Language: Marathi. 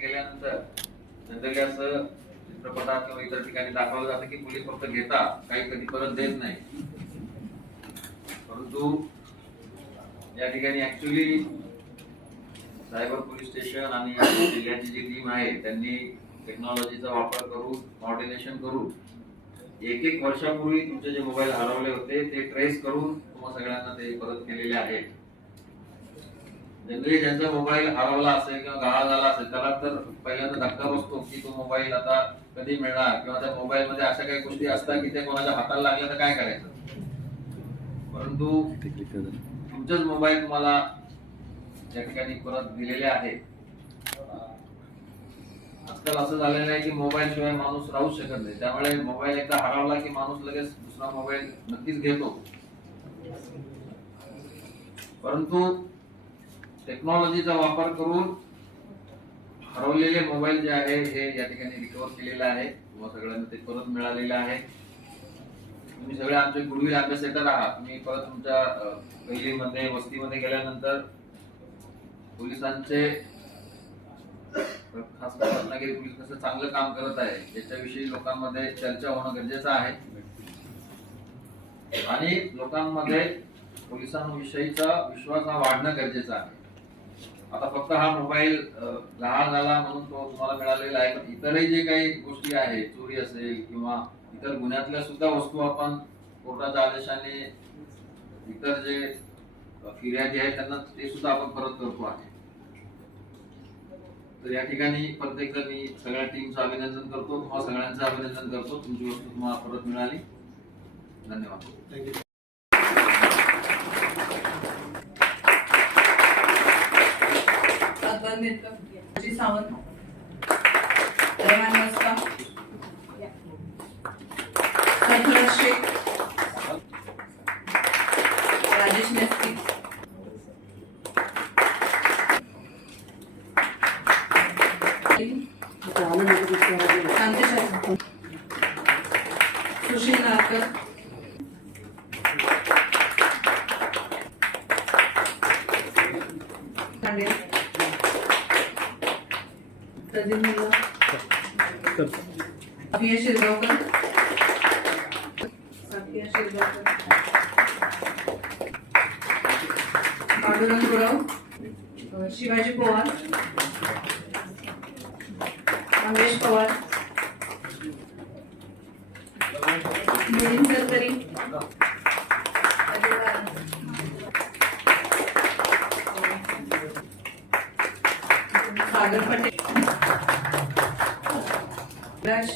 गेल्यानंतर जनरली असं चित्रपटात किंवा इतर ठिकाणी दाखवलं जातं की पोलीस फक्त घेतात काही कधी परत देत नाही. परंतु या ठिकाणी ऍक्च्युली सायबर पोलीस स्टेशन आणि जिल्ह्याची जी टीम आहे त्यांनी टेक्नॉलॉजीचा वापर करून कॉर्डिनेशन करून एक एक वर्षापूर्वी तुमचे जे मोबाईल हरवले होते ते ट्रेस करून तुम्हाला सगळ्यांना ते परत केलेले आहेत. जनरली ज्यांचा मोबाईल हरवला असेल किंवा गहाळ झाला असेल त्याला तर पहिल्यांदा धक्का बसतो की तो मोबाईल आता कधी मिळणार? किंवा त्या मोबाईल मध्ये अशा काही गोष्टी असतात की ते कोणाच्या हाताला लागल्या तर काय करायचं? परंतु तुमचेच मोबाईल तुम्हाला या ठिकाणी परत दिलेले आहे. आजकाल असं झालेलं आहे की मोबाईल शिवाय माणूस राहू शकत नाही. त्यामुळे मोबाईल एकदा हरवला की माणूस लगेच दुसरा मोबाईल नक्कीच घेतो. परंतु टेक्नॉलॉजीचा वापर करून हरवलेले मोबाईल जे आहे हे या ठिकाणी रिकवर केलेले आहे. किंवा सगळ्यांना ते परत मिळालेलं आहे. तुम्ही सगळे आमचे गुडविल अभ्यासेटर आहात. मी परत तुमच्या अं, गल्लीमध्ये वस्तीमध्ये गेल्यानंतर पोलिसांचे खास करून रत्नागिरी पोलीस कसं चांगलं काम करत आहे याच्याविषयी लोकांमध्ये चर्चा होणं गरजेचं आहे. आणि लोकांमध्ये पोलिसांविषयीचा विश्वास हा वाढणं गरजेचं आहे. आता फक्त हा मोबाईल लहान झाला म्हणून तो तुम्हाला मिळालेला आहे पण इतरही जे काही गोष्टी आहेत चोरी असेल किंवा इतर गुन्ह्यातल्या सुद्धा वस्तू आपण कोर्टाच्या आदेशाने इतर जे फिर्यादी आहेत त्यांना ते सुद्धा आपण परत करतो आहे. तर या ठिकाणी प्रत्येक मी सगळ्या टीमचं अभिनंदन करतो तुम्हाला सगळ्यांचं अभिनंदन करतो तुमची वस्तू तुम्हाला परत मिळाली. धन्यवाद. सातबार जी सावंत. रेहान मस्का सरफराज शेख. राजेश नेस्ती. सुशील नारकर. खांडे प्रदीप मुल्ला साफिया शिरगावकर. साफिया शिरगावकर. पांडुरंग गुरव. शिवाजी पवार. रमेश पवार. मिलिंद सरकरी. ఆర్డర్ పట్టే బ్రష్